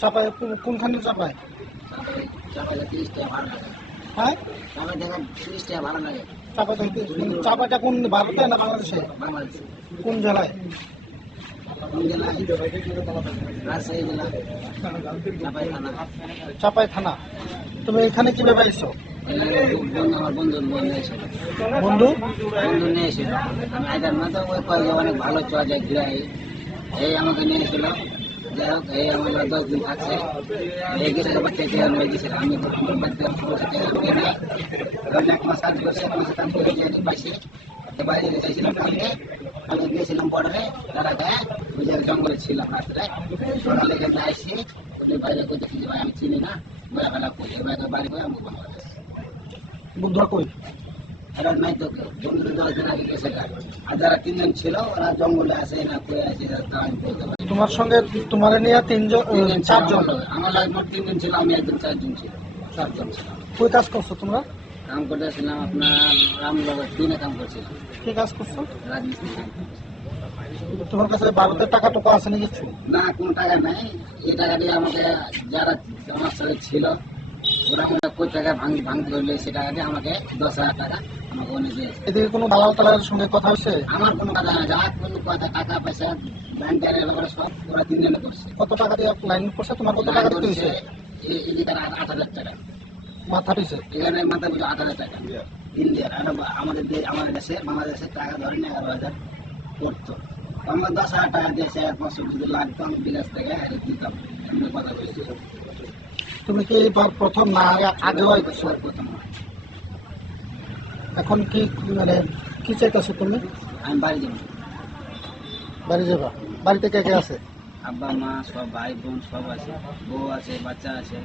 চাপায় কোনখানে চাপায়? চাপাইলে 30 টাকা ভাড়া লাগে। হ্যাঁ, চাপাই থেকে 30 টাকা ভাড়া লাগে। চাপাটা কোন ভারতে না বাংলাদেশে? বাংলাদেশে। কোন জেলায়? কোন জেলায়? রাজশাহী জেলা, চাপাই থানা। চাপাই থানা। তুমি এখানে কিভাবে এসছো? আমার বন্ধু নিয়ে এসেছিল। বন্ধু বন্ধু নিয়ে এসেছিল। আমি আইতাম না তো, ওই কয়েক অনেক ভালো চোয়া যায় ঘুরে আই। এই আমাকে নিয়ে এসেছিল। যাই হোক, এই আমার 10 দিন থাকছে। এই গেছে বাচ্চা কে নিয়ে গেছিল। আমি এক মাস কাজ করছি, এক মাস কাজ করে পাইছি। বাইরে চাইছিলাম, আমি গিয়েছিলাম বর্ডারে, তারা গায়ে ওই যে জঙ্গলে ছিলাম রাত্রে। সকালে গেছে আসছি, বাইরে করতে ভাই আমি চিনি না, বেলা করছি বাড়ি করে আমি বাংলাদেশ। বুদ্ধা কই? এরা নাই তো জঙ্গলে 10 দিন আগে গেছে। আর যারা 3 দিন ছিল ওরা জঙ্গলে আছে না করে আছে, আমি বলতে পারি। তোমার সঙ্গে তোমার নিয়ে চারজন? আমার মোট 3 দিন ছিল, আমি একজন 4 জন ছিল, 4 জন ছিল। কই কাজ করছো তোমরা? কাম করতেছিলাম আপনার রামনগর দিনে কাম করছিলাম, কি কাজ করছো? রাজমিস্ত্রি কাম। তোমার কাছে ভারতের টাকা টুকু আছে নাকি? না, কোনো টাকা নাই। এই টাকা দিয়ে আমাকে যারা আমার সাথে ছিল ওরা আমাকে কই টাকা ভাঙতে ধরলে, সে টাকা দিয়ে আমাকে 10,000 টাকা আমাকে অনেক দিয়েছে। এদিকে কোনো দালাল টালালের সঙ্গে কথা হয়েছে? আমার কোনো কথা না, যা কোনো কথা, টাকা পয়সা ব্যাংকের এলাকার সব ওরা 3 দিনে করছে। কত টাকা দিয়ে লাইন করছে? তোমার কত টাকা দিতে হয়েছে? এদিকে 8,000 টাকা, মাথা পিছে? এখানে মাথা পিছু 8,000 টাকা। ইন্ডিয়ার আমাদের দেশে বাংলাদেশের টাকা ধরেন 11,000 করতো। আমরা 10,000 টাকা দিয়েছে, 1 মাসে যদি লাগতো আমি বিদেশ থেকে দিতাম। এমনি কথা বলছি। তুমি কি এবার প্রথম না আগেও আইছো? প্রথম এখন কি মানে কি চাইতেছো তুমি? আমি বাড়ি যাবো। বাড়ি যাবা? বাড়িতে কে কে আছে? আব্বা মা সব, ভাই বোন সব আছে, বউ আছে, বাচ্চা আছে।